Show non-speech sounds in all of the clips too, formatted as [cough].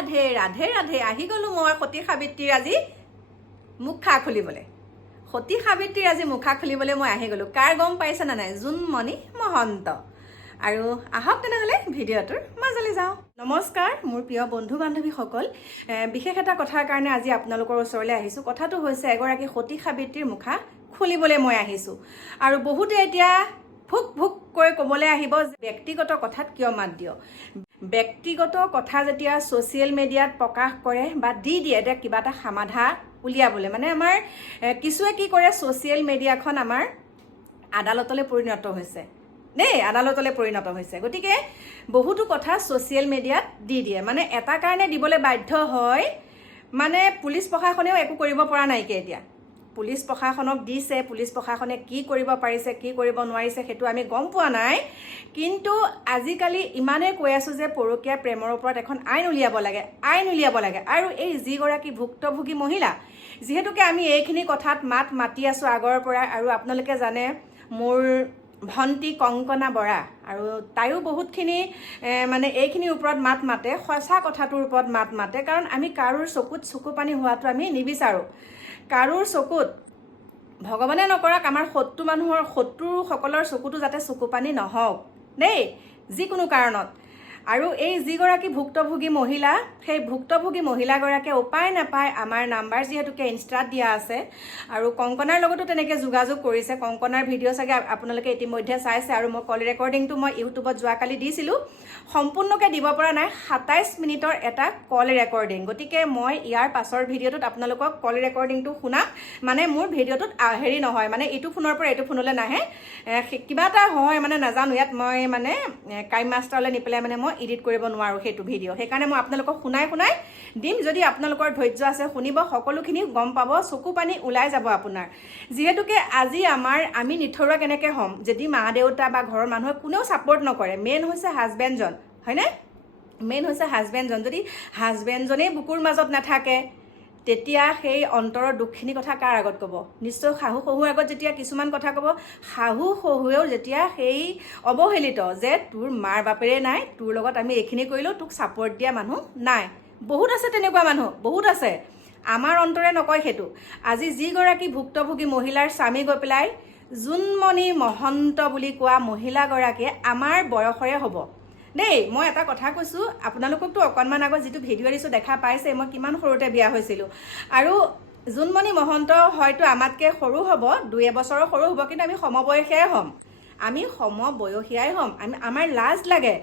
ৰাধে ৰাধে ৰাধে আহি গ'লোঁ মই সতী সাবিত্ৰীৰ আজি মুখা খুলিবলৈ। সতী সাবিত্ৰীৰ আজি মুখা খুলিবলৈ মই আহি গ'লোঁ। কাৰ গম পাইছে নে নাই? জোনমণি মহন্ত। আৰু আহক তেনেহ'লে ভিডিঅ'টোৰ মাজলৈ যাওঁ। নমস্কাৰ মোৰ প্ৰিয় বন্ধু বান্ধৱীসকল বিশেষ এটা কথাৰ কাৰণে আজি আপোনালোকৰ ওচৰলৈ আহিছোঁ। কথাটো হৈছে এগৰাকী সতী সাবিত্ৰীৰ মুখা খুলিবলৈ মই আহিছোঁ। আৰু বহুতে এতিয়া ভুক ভুককৈ ক'বলৈ আহিব যে ব্যক্তিগত কথাত কিয় মাত দিয়? ব্যক্তিগত কথা যেতিয়া ছ'চিয়েল মিডিয়াত প্ৰকাশ কৰে বা দি দিয়ে এতিয়া কিবা এটা সমাধা উলিয়াবলৈ মানে আমাৰ কিছুৱে কি কৰে ছ'চিয়েল মিডিয়াখন আমাৰ আদালতলৈ পৰিণত হৈছে। দেই আদালতলৈ পৰিণত হৈছে। গতিকে বহুতো কথা ছ'চিয়েল মিডিয়াত দি দিয়ে। মানে এটা কাৰণে দিবলৈ বাধ্য হয় মানে পুলিচ প্ৰশাসনেও একো কৰিব পৰা নাইকিয়া এতিয়া। পুলিচ প্ৰশাসনক দিছে পুলিচ প্ৰশাসনে কি কৰিব পাৰিছে কি কৰিব নোৱাৰিছে সেইটো আমি গম পোৱা নাই। কিন্তু আজিকালি ইমানেই কৈ আছোঁ যে পৰকীয়া প্ৰেমৰ ওপৰত এখন আইন উলিয়াব লাগে আইন উলিয়াব লাগে। আৰু এই যিগৰাকী ভুক্তভোগী মহিলা যিহেতুকে আমি এইখিনি কথাত মাত মাতি আছোঁ আগৰ পৰাই আৰু আপোনালোকে জানে মোৰ ভণ্টি কংকনা বৰা আৰু তাইও বহুতখিনি মানে এইখিনিৰ ওপৰত মাত মাতে সঁচা কথাটোৰ ওপৰত মাত মাতে কাৰণ আমি কাৰোৰ চকুত চকু পানী হোৱাটো আমি নিবিচাৰোঁ। কাৰোৰ চকুত ভগৱানে নকৰক আমাৰ শত্ৰু মানুহৰ শত্ৰুসকলৰ চকুতো যাতে চকু পানী নহওক। দেই যিকোনো কাৰণত। আৰু এই যিগৰাকী ভুক্তভোগী মহিলা সেই ভুক্তভোগী মহিলাগৰাকীয়ে উপায় নাপায় আমাৰ নাম্বাৰ যিহেতুকে ইনষ্টাত দিয়া আছে আৰু কংকনাৰ লগতো তেনেকৈ যোগাযোগ কৰিছে। কংকনাৰ ভিডিঅ' চাগে আপোনালোকে ইতিমধ্যে চাইছে আৰু মই কল ৰেকৰ্ডিংটো মই ইউটিউবত যোৱাকালি দিছিলোঁ। সম্পূৰ্ণকৈ দিব পৰা নাই সাতাইছ মিনিটৰ এটা কল ৰেকৰ্ডিং। গতিকে মই ইয়াৰ পাছৰ ভিডিঅ'টোত আপোনালোকক কল ৰেকৰ্ডিংটো শুনাম। মানে মোৰ ভিডিঅ'টোত হেৰি নহয় মানে এইটো ফোনৰ পৰা এইটো ফোনলৈ নাহে। কিবা এটা হয় মানে নাজানো। ইয়াত মই মানে কাইম মাষ্টাৰলৈ নি পেলাই মানে মই এডিট কৰিব নোৱাৰোঁ সেইটো ভিডিঅ' সেইকাৰণে মই আপোনালোকক শুনাই শুনাই দিম। যদি আপোনালোকৰ ধৈৰ্য আছে, শুনিব, সকলোখিনি গম পাব, চকু পানী ওলাই যাব আপোনাৰ। যিহেতুকে আজি আমাৰ, আমি নিথৰুৱা কেনেকৈ হ'ম? যদি মা দেউতা বা ঘৰৰ মানুহে কোনেও ছাপৰ্ট নকৰে মেইন হৈছে হাজবেণ্ডজন হয়নে? মেইন হৈছে হাজবেণ্ডজন যদি হাজবেণ্ডজনেই বুকুৰ মাজত নাথাকে তেতিয়া সেই অন্তৰৰ দুখখিনি কথা কাৰ আগত ক'ব? নিশ্চয় শাহু শহুৰ আগত যেতিয়া কিছুমান কথা ক'ব শাহু শহুৱেও যেতিয়া সেই অৱহেলিত যে তোৰ মাৰ বাপেৰে নাই তোৰ লগত আমি এইখিনি কৰিলোঁ তোক ছাপৰ্ট দিয়া মানুহ নাই। বহুত আছে তেনেকুৱা মানুহ বহুত আছে। আমাৰ অন্তৰে নকয় সেইটো। আজি যিগৰাকী ভুক্তভোগী মহিলাৰ স্বামী গৈ পেলাই জোনমণি মহন্ত বুলি কোৱা মহিলাগৰাকীয়ে আমাৰ বয়সৰে হ'ব। দেই মই এটা কথা কৈছোঁ আপোনালোককতো অকণমান আগত যিটো ভিডিঅ' দিছোঁ দেখা পাইছে মই কিমান সৰুতে বিয়া হৈছিলোঁ। আৰু জোনমণি মহন্ত হয়তো আমাতকৈ সৰু হ'ব দুই এবছৰৰ সৰু হ'ব কিন্তু আমি সমবয়সীয়াই হ'ম। আমি সমবয়সীয়াই হ'ম। আমি আমাৰ লাজ লাগে।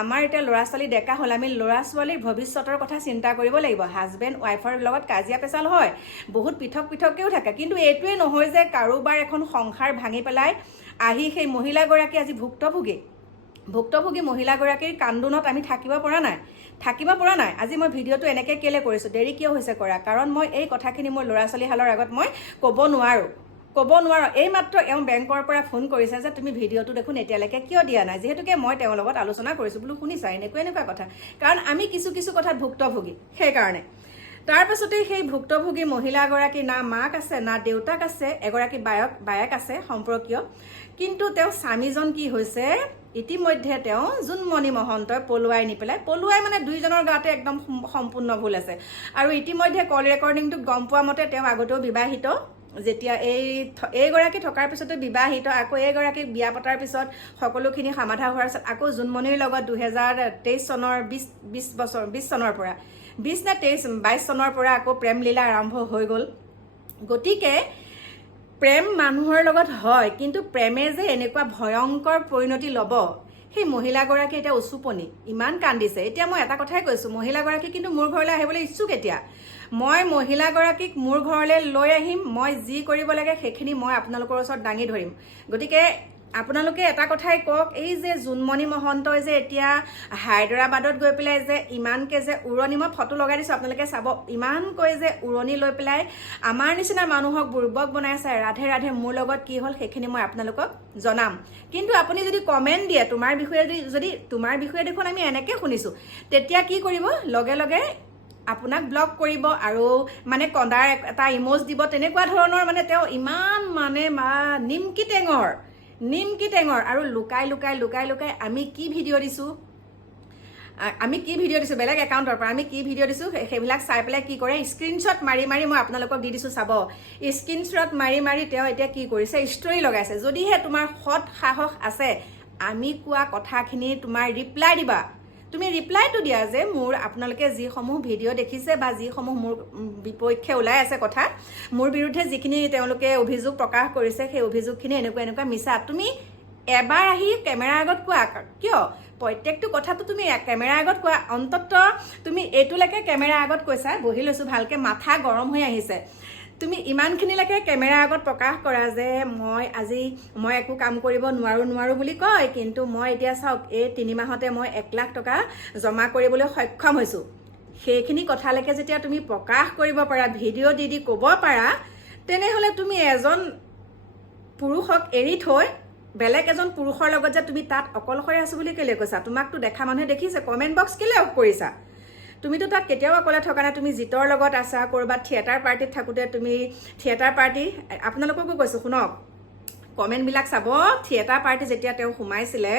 আমাৰ এতিয়া ল'ৰা ছোৱালী ডেকা হ'ল আমি ল'ৰা ছোৱালীৰ ভৱিষ্যতৰ কথা চিন্তা কৰিব লাগিব। হাজবেণ্ড ৱাইফৰ লগত কাজিয়া পেচাল হয়। বহুত পৃথক পৃথককৈও থাকে। কিন্তু এইটোৱে নহয় যে কাৰোবাৰ এখন সংসাৰ ভাঙি পেলাই আহি সেই মহিলাগৰাকী আজি ভুক্তভোগী। ভুক্তভোগী মহিলাগৰাকীৰ কান্দোনত আমি থাকিব পৰা নাই। থাকিব পৰা নাই। আজি মই ভিডিঅ'টো এনেকৈ কেলৈ কৰিছোঁ? দেৰি কিয় হৈছে কৰা? কাৰণ মই এই কথাখিনি মোৰ ল'ৰা ছোৱালীহালৰ আগত মই ক'ব নোৱাৰোঁ। ক'ব নোৱাৰোঁ। এইমাত্ৰ এওঁ বেংকৰ পৰা ফোন কৰিছে যে তুমি ভিডিঅ'টো দেখোন এতিয়ালৈকে কিয় দিয়া নাই? যিহেতুকে মই তেওঁৰ লগত আলোচনা কৰিছোঁ বোলো শুনিছা? এনেকুৱা এনেকুৱা কথা। কাৰণ আমি কিছু কিছু কথাত ভুক্তভোগী সেইকাৰণে। তাৰপাছতে সেই ভুক্তভোগী মহিলাগৰাকী না মাক আছে না দেউতাক আছে এগৰাকী বায়ক বায়েক আছে সম্পৰ্কীয়। কিন্তু তেওঁ স্বামীজন কি হৈছে? ইতিমধ্যে তেওঁ জোনমণি মহন্তই পলুৱাই নি পেলাই, পলুৱাই মানে দুইজনৰ গাতে একদম সম্পূৰ্ণ ভুল আছে। আৰু ইতিমধ্যে কল ৰেকৰ্ডিংটোত গম পোৱা মতে তেওঁ আগতেও বিবাহিত। যেতিয়া এই এইগৰাকী থকাৰ পিছতো বিবাহিত, আকৌ এইগৰাকীক বিয়া পতাৰ পিছত সকলোখিনি সমাধা হোৱাৰ পিছত আকৌ জোনমণিৰ লগত দুহেজাৰ তেইছ চনৰ বিছ বিছ বছৰ, বিছ চনৰ পৰা, বিছ নে তেইছ, বাইছ চনৰ পৰা আকৌ প্ৰেম লীলা আৰম্ভ হৈ গ'ল। গতিকে প্ৰেম মানুহৰ লগত হয় কিন্তু প্ৰেমে যে এনেকুৱা ভয়ংকৰ পৰিণতি ল'ব সেই মহিলাগৰাকী এতিয়া উচুপনি। ইমান কান্দিছে। এতিয়া মই এটা কথাই কৈছোঁ মহিলাগৰাকী কিন্তু মোৰ ঘৰলৈ আহিবলৈ ইচ্ছুক এতিয়া। মই মহিলাগৰাকীক মোৰ ঘৰলৈ লৈ আহিম মই যি কৰিব লাগে সেইখিনি মই আপোনালোকৰ ওচৰত দাঙি ধৰিম। গতিকে আপোনালোকে এটা কথাই কওক এই যে জোনমণি মহন্তই যে এতিয়া হায়দৰাবাদত গৈ পেলাই যে ইমানকৈ যে উৰণি মই ফটো লগাই দিছোঁ আপোনালোকে চাব ইমানকৈ যে উৰণি লৈ পেলাই আমাৰ নিচিনা মানুহক বুৰ্বক বনাইছে ৰাধে ৰাধে মোৰ লগত কি হ'ল সেইখিনি মই আপোনালোকক জনাম। কিন্তু আপুনি যদি কমেণ্ট দিয়ে তোমাৰ বিষয়ে যদি তোমাৰ বিষয়ে দেখোন আমি এনেকৈ শুনিছোঁ তেতিয়া কি কৰিব? লগে লগে আপোনাক ব্লক কৰিব আৰু মানে কন্দাৰ এটা ইম'জ দিব তেনেকুৱা ধৰণৰ মানে তেওঁ ইমান মানে মা নিমকি টেঙৰ। নিমকি টেঙৰ আৰু লুকাই লুকাই লুকাই লুকাই আমি কি ভিডিঅ' দিছোঁ? আমি কি ভিডিঅ' দিছোঁ? বেলেগ একাউণ্টৰ পৰা আমি কি ভিডিঅ' দিছোঁ? সেই- সেইবিলাক চাই পেলাই কি কৰে? স্ক্ৰীনশ্বট মাৰি মাৰি মই আপোনালোকক দি দিছোঁ চাব। স্ক্ৰীনশ্বট মাৰি মাৰি তেওঁ এতিয়া কি কৰিছে? ষ্টৰি লগাইছে। যদিহে তোমাৰ সৎ সাহস আছে আমি কোৱা কথাখিনি তোমাৰ ৰিপ্লাই দিবা। তুমি ৰিপ্লাইটো দিয়া যে মোৰ আপোনালোকে যিসমূহ ভিডিঅ' দেখিছে বা যিসমূহ মোৰ বিপক্ষে ওলাই আছে কথা মোৰ বিৰুদ্ধে যিখিনি তেওঁলোকে অভিযোগ প্ৰকাশ কৰিছে সেই অভিযোগখিনি এনেকুৱা এনেকুৱা মিছা। তুমি এবাৰ আহি কেমেৰাৰ আগত কোৱা কিয়? প্ৰত্যেকটো কথাটো তুমি কেমেৰাৰ আগত কোৱা। অন্তত তুমি এইটোলৈকে কেমেৰাৰ আগত কৈছা বহি লৈছোঁ ভালকৈ মাথা গৰম হৈ আহিছে। তুমি ইমানখিনিলৈকে কেমেৰাৰ আগত প্ৰকাশ কৰা যে মই আজি মই একো কাম কৰিব নোৱাৰোঁ নোৱাৰোঁ বুলি কয় কিন্তু মই এতিয়া চাওক এই তিনি মাহতে মই এক লাখ টকা জমা কৰিবলৈ সক্ষম হৈছোঁ। সেইখিনি কথালৈকে যেতিয়া তুমি প্ৰকাশ কৰিব পাৰা ভিডিঅ' দি দি ক'ব পাৰা তেনেহ'লে তুমি এজন পুৰুষক এৰি থৈ বেলেগ এজন পুৰুষৰ লগত যে তুমি তাত অকলশৰে আছো বুলি কেলৈ কৈছা? তোমাকতো দেখা মানুহে দেখিছে কমেণ্ট বক্স কেলৈ কৰিছা? তুমিতো তাত কেতিয়াও অকলে থকা নাই তুমি জিতৰ লগত আছা ক'ৰবাত থিয়েটাৰ পাৰ্টিত থাকোঁতে তুমি থিয়েটাৰ পাৰ্টি আপোনালোককো কৈছোঁ শুনক। কমেণ্টবিলাক চাব থিয়েটাৰ পাৰ্টি যেতিয়া তেওঁ সোমাইছিলে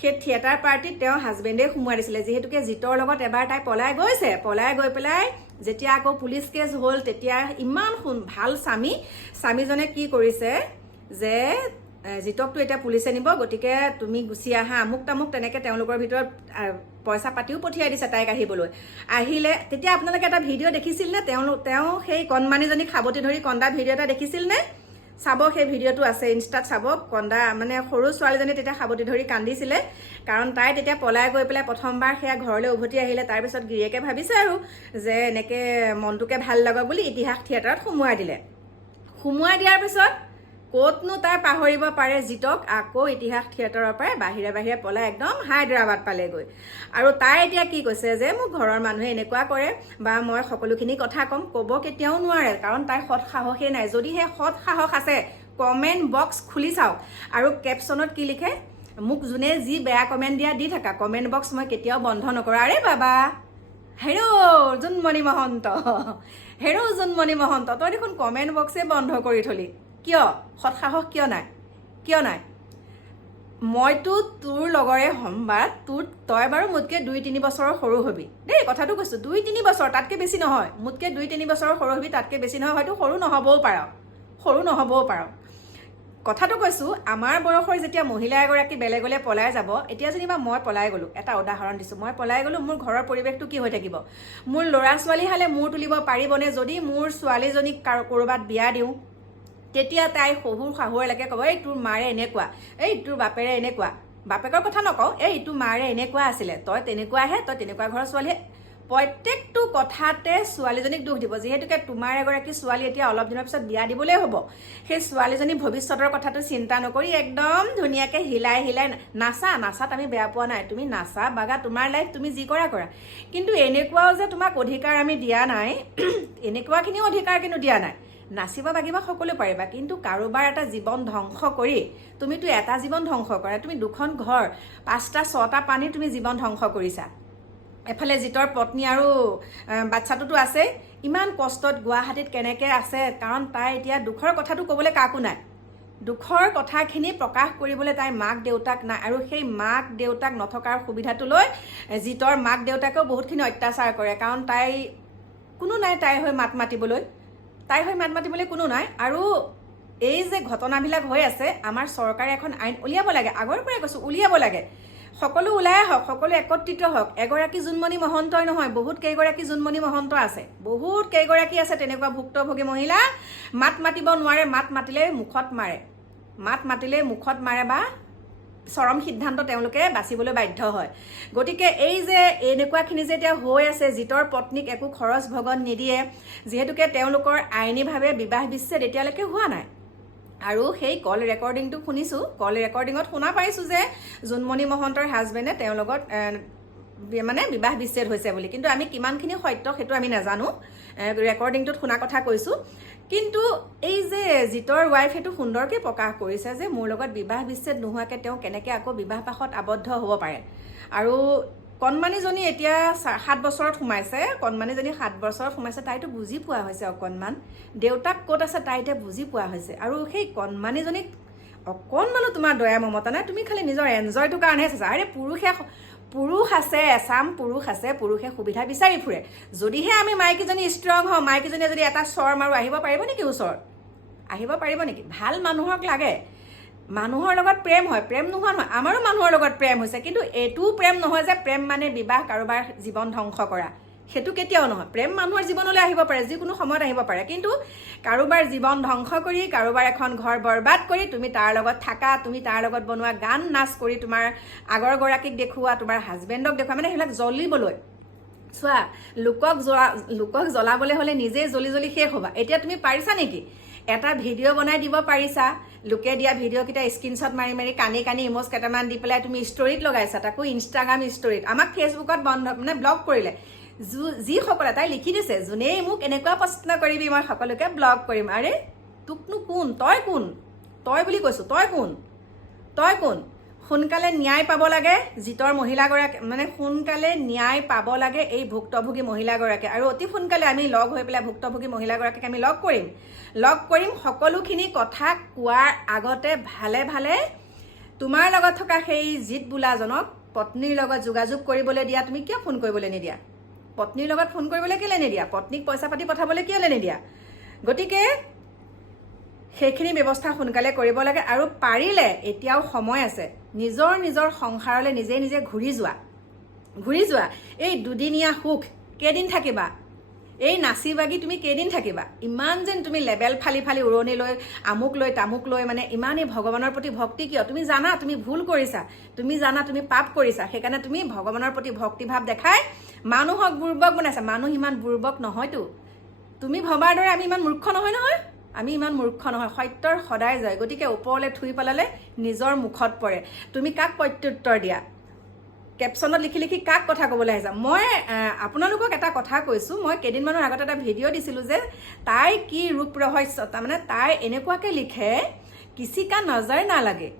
সেই থিয়েটাৰ পাৰ্টিত তেওঁ হাজবেণ্ডে সোমোৱাই দিছিলে যিহেতুকে জিতৰ লগত এবাৰ তাই পলাই গৈছে। পলাই গৈ পেলাই যেতিয়া আকৌ পুলিচ কেছ হ'ল তেতিয়া ইমান সোন ভাল স্বামী। স্বামীজনে কি কৰিছে যে এ, জিতকতো এতিয়া পুলিচে নিব গতিকে তুমি গুচি আহা আমুক তামুক তেনেকৈ তেওঁলোকৰ ভিতৰত পইচা পাতিও পঠিয়াই দিছে তাইক আহিবলৈ। আহিলে তেতিয়া আপোনালোকে এটা ভিডিঅ' দেখিছিল নে তেওঁ তেওঁ সেই কণমানিজনীক সাৱটি ধৰি কন্দা ভিডিঅ' এটা দেখিছিল নে চাব সেই ভিডিঅ'টো আছে ইনষ্টাত চাব। কন্দা মানে সৰু ছোৱালীজনী তেতিয়া সাৱটি ধৰি কান্দিছিলে। কাৰণ তাই তেতিয়া পলাই গৈ পেলাই প্ৰথমবাৰ সেয়া ঘৰলৈ উভতি আহিলে। তাৰপিছত গিৰিয়েকে ভাবিছে আৰু যে এনেকৈ মনটোকে ভাল লগা বুলি ইতিহাস থিয়েটাৰত সোমোৱাই দিলে। সোমোৱাই দিয়াৰ পিছত ক'তনো তাই পাহৰিব পাৰে জিতক আকৌ ইতিহাস থিয়েটাৰৰ পৰাই বাহিৰে বাহিৰে পলাই একদম হায়দৰাবাদ পালেগৈ। আৰু তাই এতিয়া কি কৈছে যে মোক ঘৰৰ মানুহে এনেকুৱা কৰে বা মই সকলোখিনি কথা ক'ম ক'ব কেতিয়াও নোৱাৰে কাৰণ তাইৰ সৎ সাহসেই নাই। যদিহে সৎ সাহস আছে কমেণ্ট বক্স খুলি চাওক। আৰু কেপশ্যনত কি লিখে? মোক যোনে যি বেয়া কমেণ্ট দিয়া দি থাকা কমেণ্ট বক্স মই কেতিয়াও বন্ধ নকৰোঁ। আৰে বাবা! হেৰ' জোনমণি মহন্ত! হেৰ' জোনমণি মহন্ত! তই দেখোন কমেণ্ট বক্সে বন্ধ কৰি থলি। কিয়? সৎসাহস কিয় নাই? কিয় নাই? মইতো তোৰ লগৰে হ'ম বা তোৰ তই বাৰু মোতকৈ দুই তিনি বছৰৰ সৰু হবি। দেই কথাটো কৈছোঁ দুই তিনি বছৰ তাতকৈ বেছি নহয়। মোতকৈ দুই তিনি বছৰৰ সৰু হবি তাতকৈ বেছি নহয় হয়তো সৰু নহ'বও পাৰ। সৰু নহ'বও পাৰ। কথাটো কৈছোঁ আমাৰ বয়সৰ যেতিয়া মহিলা এগৰাকী বেলেগলৈ পলাই যাব এতিয়া যেনিবা মই পলাই গ'লোঁ এটা উদাহৰণ দিছোঁ মই পলাই গ'লোঁ মোৰ ঘৰৰ পৰিৱেশটো কি হৈ থাকিব? মোৰ ল'ৰা ছোৱালী হালে মূৰ তুলিব পাৰিবনে? যদি মোৰ ছোৱালীজনীক কাৰ- ক'ৰবাত বিয়া দিওঁ তেতিয়া তাই শহুৰ শাহুৱেলৈকে ক'ব এই তোৰ মাৰে এনেকুৱা। এই তোৰ বাপেৰে এনেকুৱা। বাপেকৰ কথা নকওঁ। এই তোৰ মাৰে এনেকুৱা আছিলে। তই তেনেকুৱাহে তই তেনেকুৱা ঘৰৰ ছোৱালীহে প্ৰত্যেকটো কথাতে ছোৱালীজনীক দুখ দিব। যিহেতুকে তোমাৰ এগৰাকী ছোৱালী এতিয়া অলপ দিনৰ পিছত বিয়া দিবলৈ হ'ব। সেই ছোৱালীজনী ভৱিষ্যতৰ কথাটো চিন্তা নকৰি একদম ধুনীয়াকৈ হিলাই হিলাই নাচা নাচাত আমি বেয়া পোৱা নাই। তুমি নাচা বাগা তোমাৰ লাইফ তুমি যি কৰা কৰা। কিন্তু এনেকুৱাও যে তোমাক অধিকাৰ আমি দিয়া নাই [clears throat] এনেকুৱাখিনিও অধিকাৰ কিন্তু দিয়া নাই। নাচিব বাগিব সকলো পাৰিবা কিন্তু কাৰোবাৰ এটা জীৱন ধ্বংস কৰি তুমিতো এটা জীৱন ধ্বংস কৰা তুমি দুখন ঘৰ পাঁচটা ছটা পানী তুমি জীৱন ধ্বংস কৰিছা। এফালে জিতৰ পত্নী আৰু বাচ্ছাটোতো আছে ইমান কষ্টত গুৱাহাটীত কেনেকৈ আছে কাৰণ তাই এতিয়া দুখৰ কথাটো ক'বলৈ কাকো নাই। দুখৰ কথাখিনি প্ৰকাশ কৰিবলৈ তাইৰ মাক দেউতাক নাই আৰু সেই মাক দেউতাক নথকাৰ সুবিধাটো লৈ জিতৰ মাক দেউতাকেও বহুতখিনি অত্যাচাৰ কৰে কাৰণ তাই কোনো নাই তাইৰ হৈ মাত মাতিবলৈ। তাইৰ হৈ মাত মাতিবলৈ কোনো নাই। আৰু এই যে ঘটনাবিলাক হৈ আছে আমাৰ চৰকাৰে এখন আইন উলিয়াব লাগে। আগৰ পৰাই কৈছোঁ উলিয়াব লাগে। সকলো ওলাই আহক সকলো একত্ৰিত হওক। এগৰাকী জোনমণি মহন্তই নহয় বহুত কেইগৰাকী জোনমণি মহন্ত আছে। বহুত কেইগৰাকী আছে তেনেকুৱা ভুক্তভোগী মহিলা। মাত মাতিব নোৱাৰে মাত মাতিলে মুখত মাৰে। মাত মাতিলে মুখত মাৰে বা চৰম সিদ্ধান্ত তেওঁলোকে বাচিবলৈ বাধ্য হয়। গতিকে এই যে এনেকুৱাখিনি যে এতিয়া হৈ আছে জিতৰ পত্নীক একো খৰচ ভগত নিদিয়ে যিহেতুকে তেওঁলোকৰ আইনীভাৱে বিবাহ বিচ্ছেদ এতিয়ালৈকে হোৱা নাই। আৰু সেই কল ৰেকৰ্ডিংটো শুনিছোঁ কল ৰেকৰ্ডিঙত শুনা পাইছোঁ যে জোনমণি মহন্তৰ হাজবেণ্ডে তেওঁৰ লগত মানে বিবাহ বিচ্ছেদ হৈছে বুলি। কিন্তু আমি কিমানখিনি সত্য সেইটো আমি নাজানো। ৰেকৰ্ডিংটোত শুনা কথা কৈছোঁ। কিন্তু এই যে জিতৰ ৱাইফ সেইটো সুন্দৰকৈ প্ৰকাশ কৰিছে যে মোৰ লগত বিবাহ বিচ্ছেদ নোহোৱাকৈ তেওঁ কেনেকৈ আকৌ বিবাহ পাশত আবদ্ধ হ'ব পাৰে। আৰু কণমানিজনী এতিয়া সাত বছৰত সোমাইছে। কণমানিজনী সাত বছৰত সোমাইছে তাইতো বুজি পোৱা হৈছে অকণমান। দেউতাক ক'ত আছে তাই এতিয়া বুজি পোৱা হৈছে। আৰু সেই কণমানিজনীক অকণমানো তোমাৰ দয়া মমতা নাই। তুমি খালি নিজৰ এনজয়টোৰ কাৰণেহে চাইছা। আৰে পুৰুষে পুৰুষ আছে এচাম পুৰুষ আছে পুৰুষে সুবিধা বিচাৰি ফুৰে। যদিহে আমি মাইকীজনী ষ্ট্ৰং হওঁ মাইকীজনীয়ে যদি এটা চৰ মাৰো আহিব পাৰিব নেকি ওচৰত? আহিব পাৰিব নেকি? ভাল মানুহক লাগে। মানুহৰ লগত প্ৰেম হয় প্ৰেম নোহোৱা নহয় আমাৰো মানুহৰ লগত প্ৰেম হৈছে কিন্তু এইটোও প্ৰেম নহয় যে প্ৰেম মানে বিবাহ কাৰোবাৰ জীৱন ধ্বংস কৰা। সেইটো কেতিয়াও নহয়। প্ৰেম মানুহৰ জীৱনলৈ আহিব পাৰে যিকোনো সময়ত আহিব পাৰে। কিন্তু কাৰোবাৰ জীৱন ধ্বংস কৰি কাৰোবাৰ এখন ঘৰ বৰবাদ কৰি তুমি তাৰ লগত থাকা তুমি তাৰ লগত বনোৱা গান নাচ কৰি তোমাৰ আগৰ গৰাকীক দেখুওৱা তোমাৰ হাজবেণ্ডক দেখুওৱা মানে সেইবিলাক জ্বলিবলৈ। চোৱা লোকক জ্বলা লোকক জ্বলাবলৈ হ'লে নিজেই জ্বলি জ্বলি শেষ হ'বা। এতিয়া তুমি পাৰিছা নেকি? এটা ভিডিঅ' বনাই দিব পাৰিছা। লোকে দিয়া ভিডিঅ'কেইটা স্ক্ৰীনশ্বট মাৰি মাৰি কানি কানি ইম'জ কেইটামান দি পেলাই তুমি ষ্টৰিত লগাইছা। তাকো ইনষ্টাগ্ৰাম ষ্টৰিত আমাক ফেচবুকত বন্ধ মানে ব্লক কৰিলে। যিসকলে তাই লিখি দিছে যোনেই মোক এনেকুৱা প্ৰশ্ন কৰিবি মই সকলোকে ব্লক কৰিম। আৰে তোকনো কোন? তই কোন? তই বুলি কৈছোঁ তই কোন? তই কোন? সোনকালে ন্যায় পাব লাগে জিতৰ মহিলাগৰাকী মানে সোনকালে ন্যায় পাব লাগে এই ভুক্তভোগী মহিলাগৰাকীয়ে। আৰু অতি সোনকালে আমি লগ হৈ পেলাই ভুক্তভোগী মহিলাগৰাকীক আমি লগ কৰিম। লগ কৰিম সকলোখিনি কথা কোৱাৰ আগতে ভালে ভালে তোমাৰ লগত থকা সেই জিত বোলাজনক পত্নীৰ লগত যোগাযোগ কৰিবলৈ দিয়া তুমি কিয় ফোন কৰিবলৈ নিদিয়া? পত্নীৰ লগত ফোন কৰিবলৈ কেলৈ নিদিয়া? পত্নীক পইচা পাতি পঠাবলৈ কেলৈ নিদিয়া? গতিকে সেইখিনি ব্যৱস্থা সোনকালে কৰিব লাগে আৰু পাৰিলে এতিয়াও সময় আছে। নিজৰ নিজৰ সংসাৰলৈ নিজে নিজে ঘূৰি যোৱা। ঘূৰি যোৱা। এই দুদিনীয়া সুখ কেইদিন থাকিবা? এই নাচি বাগি তুমি কেইদিন থাকিবা? ইমান যেন তুমি লেবেল ফালি ফালি উৰণি লৈ আমুক লৈ তামুক লৈ মানে ইমানেই ভগৱানৰ প্ৰতি ভক্তি কিয়? তুমি জানা তুমি ভুল কৰিছা। তুমি জানা তুমি পাপ কৰিছা। সেইকাৰণে তুমি ভগৱানৰ প্ৰতি ভক্তিভাৱ দেখাই মানুহক বুৰ্বক বনাইছা। মানুহ ইমান বুৰ্বক নহয়তো। তুমি ভবাৰ দৰে আমি ইমান মূৰ্খ নহয় নহয়। আমি ইমান মূৰ্খ নহয়। সত্যৰ সদায় যায় গতিকে ওপৰলৈ থুই পেলালে নিজৰ মুখত পৰে। তুমি কাক প্ৰত্যুত্তৰ দিয়া? কেপশ্যনত লিখি লিখি কাক কথা ক'বলৈ আহিছা? মই আপোনালোকক এটা কথা কৈছোঁ। মই কেইদিনমানৰ আগত এটা ভিডিঅ' দিছিলোঁ যে তাই কি ৰূপ ৰহস্য তাৰমানে তাই এনেকুৱাকৈ লিখে কিচি কা নজৰ নালাগে।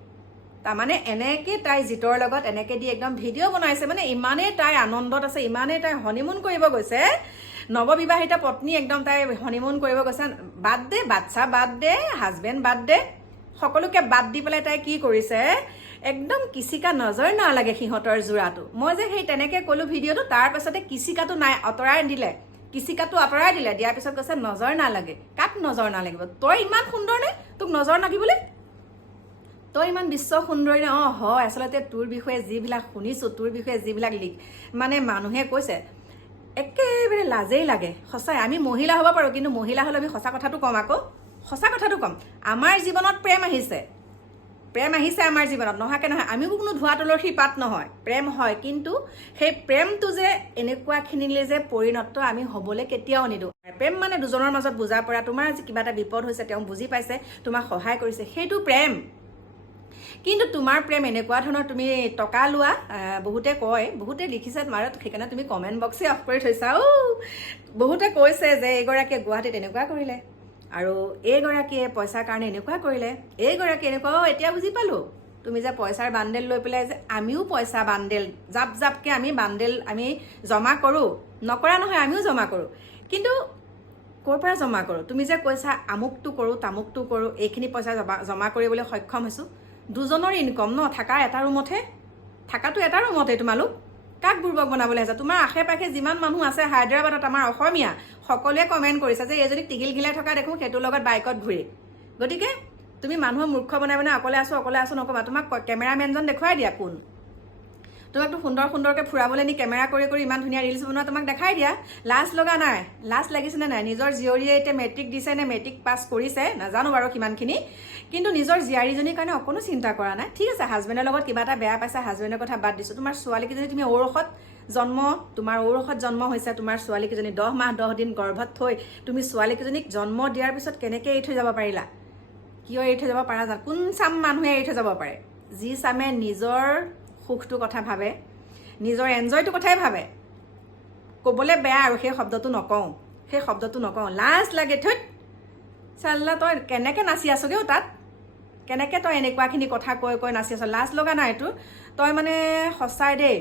তাৰমানে এনেকৈ তাই জিতৰ লগত এনেকৈ দি একদম ভিডিঅ' বনাইছে মানে ইমানেই তাই আনন্দত আছে, ইমানেই তাই হনিমুন কৰিব গৈছে। নৱবিবাহিতা পত্নী একদম তাই হনিমুন কৰিব গৈছে। বাদ দে, বাচ্ছা বাদ দে হাজবেণ্ড বাদ দে, সকলোকে বাদ দি পেলাই তাই কি কৰিছে? একদম কিচিকা নজৰ নালাগে সিহঁতৰ যোৰাটো মই যে সেই তেনেকৈ ক'লোঁ ভিডিঅ'টো, তাৰ পাছতে কিচিকাটো নাই, আঁতৰাই দিলে। কিচিকাটো আঁতৰাই দিলে, দিয়াৰ পিছত কৈছে, নজৰ নালাগে, কাক নজৰ নালাগিব? তই ইমান সুন্দৰ নে? তোক নজৰ নাগিবলৈ? তই ইমান বিশ্ব সুন্দৰী নে? অঁ হয় আচলতে তোৰ বিষয়ে যিবিলাক শুনিছোঁ তোৰ বিষয়ে যিবিলাক লিখ মানে মানুহে কৈছে একেবাৰে লাজেই লাগে। সঁচাই আমি মহিলা হ'ব পাৰোঁ কিন্তু মহিলা হ'লে আমি সঁচা কথাটো ক'ম আকৌ। সঁচা কথাটো ক'ম আমাৰ জীৱনত প্ৰেম আহিছে। প্ৰেম আহিছে আমাৰ জীৱনত নোহোৱাকৈ নহয় আমিও কোনো ধোৱা তুলসী পাত নহয় প্ৰেম হয় কিন্তু সেই প্ৰেমটো যে এনেকুৱাখিনিলৈ যে পৰিণত আমি হ'বলৈ কেতিয়াও নিদিওঁ। প্ৰেম মানে দুজনৰ মাজত বুজা পৰা তোমাৰ আজি কিবা এটা বিপদ হৈছে তেওঁ বুজি পাইছে তোমাক সহায় কৰিছে সেইটো প্ৰেম। কিন্তু তোমাৰ প্ৰেম এনেকুৱা ধৰণৰ তুমি টকা লোৱা বহুতে কয় বহুতে লিখিছে তোমাৰত সেইকাৰণে তুমি কমেণ্ট বক্সে অফ কৰি থৈছা। ঔ বহুতে কৈছে যে এইগৰাকীয়ে গুৱাহাটীত এনেকুৱা কৰিলে আৰু এইগৰাকীয়ে পইচাৰ কাৰণে এনেকুৱা কৰিলে। এইগৰাকী এনেকুৱা অ' এতিয়া বুজি পালোঁ। তুমি যে পইচাৰ বান্ডেল লৈ পেলাই যে আমিও পইচা বান্ডেল জাপ জাপকৈ আমি বান্ডেল আমি জমা কৰোঁ। নকৰা নহয় আমিও জমা কৰোঁ। কিন্তু ক'ৰ পৰা জমা কৰোঁ? তুমি যে কৈছা আমুকটো কৰোঁ তামুকটো কৰোঁ এইখিনি পইচা জমা জমা কৰিবলৈ সক্ষম হৈছোঁ। দুজনৰ ইনকম ন থাকা এটা ৰুমতহে থাকাটো এটা ৰুমতে তোমালোক। কাক বুৰ্বক বনাবলৈ আছে তোমাৰ আশে পাশে যিমান মানুহ আছে হায়দৰাবাদত আমাৰ অসমীয়া সকলোৱে কমেণ্ট কৰিছে যে এইজনীক টিকিল ঘিলাই থকা দেখোঁ সেইটোৰ লগত বাইকত ঘূৰি। গতিকে তুমি মানুহক মূৰ্খ বনাই বনাই অকলে আছোঁ অকলে আছোঁ নক'বা। তোমাক কেমেৰামেনজন দেখুৱাই দিয়া কোন? তোমাকতো সুন্দৰ সুন্দৰকৈ ফুৰাবলৈ নি কেমেৰা কৰি কৰি ইমান ধুনীয়া ৰিলচ বনোৱা তোমাক দেখাই দিয়া। লাজ লগা নাই। লাজ লাগিছেনে নাই? নিজৰ জীয়ৰীয়ে এতিয়া মেট্ৰিক দিছে নে মেট্ৰিক পাছ কৰিছে নাজানো বাৰু কিমানখিনি। কিন্তু নিজৰ জীয়াৰীজনীৰ কাৰণে অকণো চিন্তা কৰা নাই। ঠিক আছে হাজবেণ্ডৰ লগত কিবা এটা বেয়া পাইছা হাজবেণ্ডৰ কথা বাদ দিছোঁ। তোমাৰ ছোৱালীকেইজনী তুমি ঔৰসত জন্ম তোমাৰ ঔৰসত জন্ম হৈছে তোমাৰ ছোৱালীকেইজনী দহ মাহ দহ দিন গৰ্ভত থৈ তুমি ছোৱালীকেইজনীক জন্ম দিয়াৰ পিছত কেনেকৈ এৰি থৈ যাব পাৰিলা? কিয় এৰি থৈ যাব পাৰা জান? কোন চাম মানুহে এৰি থৈ যাব পাৰে? যি চামে নিজৰ সুখটোৰ কথা ভাবে নিজৰ এনজয়টোৰ কথাই ভাবে। ক'বলৈ বেয়া আৰু সেই শব্দটো নকওঁ সেই শব্দটো নকওঁ। লাজ লাগে থৈত চাল্লা তই কেনেকৈ নাচি আছগৈ অ' তাত? কেনেকৈ তই এনেকুৱাখিনি কথা কৈ কৈ নাচি আছ? লাজ লগা নাই তোৰ। তই মানে সঁচাই দেই।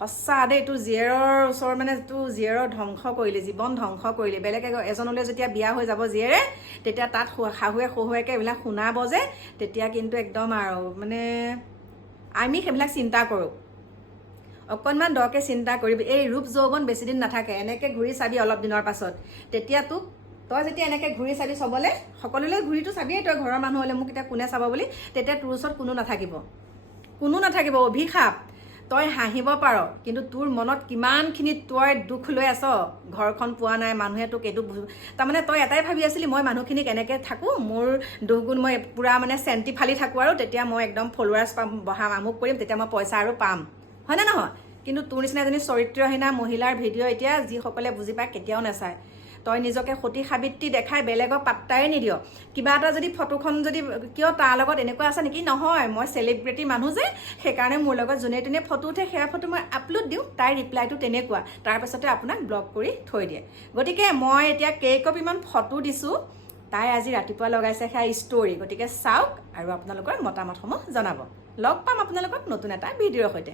সঁচা দেই তোৰ জীয়েৰৰ ওচৰ মানে তোৰ জীয়েৰৰ ধ্বংস কৰিলি জীৱন ধ্বংস কৰিলি। বেলেগ এজনলৈ যেতিয়া বিয়া হৈ যাব জীয়েৰে তেতিয়া তাত শাহুৱে শহুৱেকে এইবিলাক শুনাব যে তেতিয়া কিন্তু একদম আৰু মানে আমি সেইবিলাক চিন্তা কৰোঁ। অকণমান দৰকে চিন্তা কৰিবি এই ৰূপ যৌৱন বেছি দিন নাথাকে এনেকৈ ঘূৰি চাবি অলপ দিনৰ পাছত। তেতিয়া তোক তই যেতিয়া এনেকৈ ঘূৰি চাবি চবলৈ সকলোলৈ ঘূৰিটো চাবিয়েই তই ঘৰৰ মানুহ হ'লে মোক এতিয়া কোনে চাব বুলি তেতিয়া তোৰ ওচৰত কোনো নাথাকিব। কোনো নাথাকিব অভিশাপ। তই হাঁহিব পাৰ কিন্তু তোৰ মনত কিমানখিনি তই দুখ লৈ আছ? ঘৰখন পোৱা নাই মানুহে তোক এইটো তাৰমানে তই এটাই ভাবি আছিলি মই মানুহখিনিক এনেকৈ থাকোঁ? মোৰ দুখগুণ মই পূৰা মানে চেণ্টি ফালি থাকোঁ আৰু তেতিয়া মই একদম ফলোৱাৰ্ছ পাম বহাম আমুক কৰিম তেতিয়া মই পইচা আৰু পাম। হয়নে নহয়? কিন্তু তোৰ নিচিনা এজনী চৰিত্ৰহীনা মহিলাৰ ভিডিঅ' এতিয়া যিসকলে বুজি পায় কেতিয়াও নাচায়। তই নিজকে সতী সাবিত্ৰী দেখাই বেলেগক পাত্তাই নিদিয়। কিবা এটা যদি ফটোখন যদি কিয় তাৰ লগত এনেকুৱা আছে নেকি? নহয় মই চেলিব্ৰিটি মানুহ যে সেইকাৰণে মোৰ লগত যোনে তোনে ফটো উঠে সেয়া ফটো মই আপলোড দিওঁ তাইৰ ৰিপ্লাইটো তেনেকুৱা। তাৰপাছতে আপোনাক ব্লক কৰি থৈ দিয়ে। গতিকে মই এতিয়া কেইকপিমান ফটো দিছোঁ তাই আজি ৰাতিপুৱা লগাইছে সেয়া ষ্টৰি গতিকে চাওক আৰু আপোনালোকৰ মতামতসমূহ জনাব। লগ পাম আপোনালোকক নতুন এটা ভিডিঅ'ৰ সৈতে।